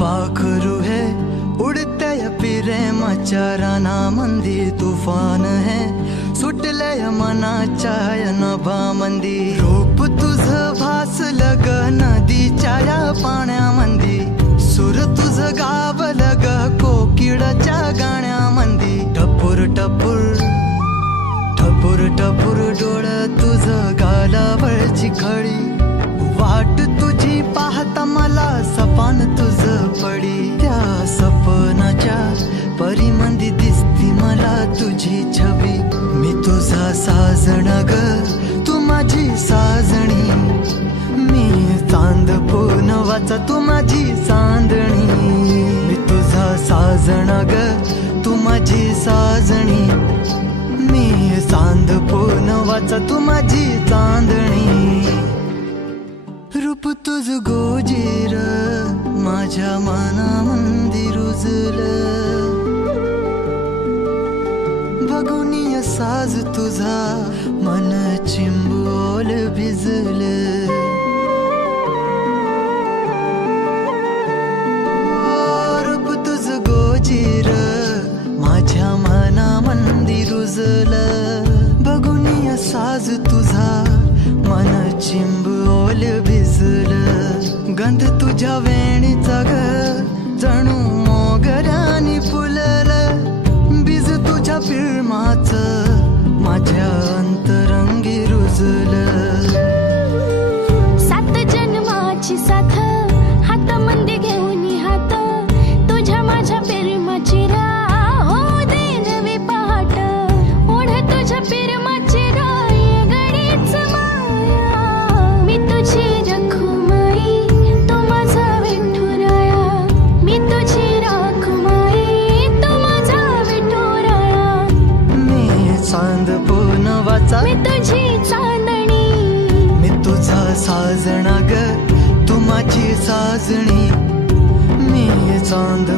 पाखरू है उडते प्रेमाच्या रानामंदी, तुफान है सुटलय मनाच्या नभामंदी. रूप तुझं भासलं ग नदीच्या या पाण्यामंदी, सुर तुझं गावलं ग कोकिळाच्या गाण्यामंदी. टपूर टपूर टपूर टपूर डोळं तुझं गालावरची खळी, वाट तुझी पाहता मला सपान तुझं पडी. त्या सपनाच्या परीमंदी दिसती मला तुझी छबी. मी तुझा साजण ग तू माझी साजणी, मी चांद पूनवाचा तू माझी चांदणी. मी तुझा साजण ग तू माझी साजणी, मी चांद पूनवाचा तू माझी चांदणी. रूप तुझ गोजीर माझ्या मनामंदी रुजलं, बघुनिय साज तुझा मन चिंबोल भिजलं. रूप तुझ गोजीर माझ्या मनामंदी रुजलं, बघुनिय साज तुझा मन चिंबोल भिजलं. गंध तुझ्या वेणीचा ग जणू मोगऱ्यानी फुललं, बीज तुझ्या प्रेमाचं माझ्या अंतरंगी रुजलं. सात जन्माची साथ हातामंदी घेऊन हात, तुझ्या माझ्या प्रेमाची राह हो दे नवी पहाट. ओढ तुझ्या प्रेमाची राह ये गडीच माया, मी तुझी रखुमाई तू माझा विठुराया. मी तुझी रखुमाई तू माझा विठुराया. मी चांद पूनवाचा मी तुझी चांदणी, मी तुझा साजणा ग तू माझी साजणी. मी चांद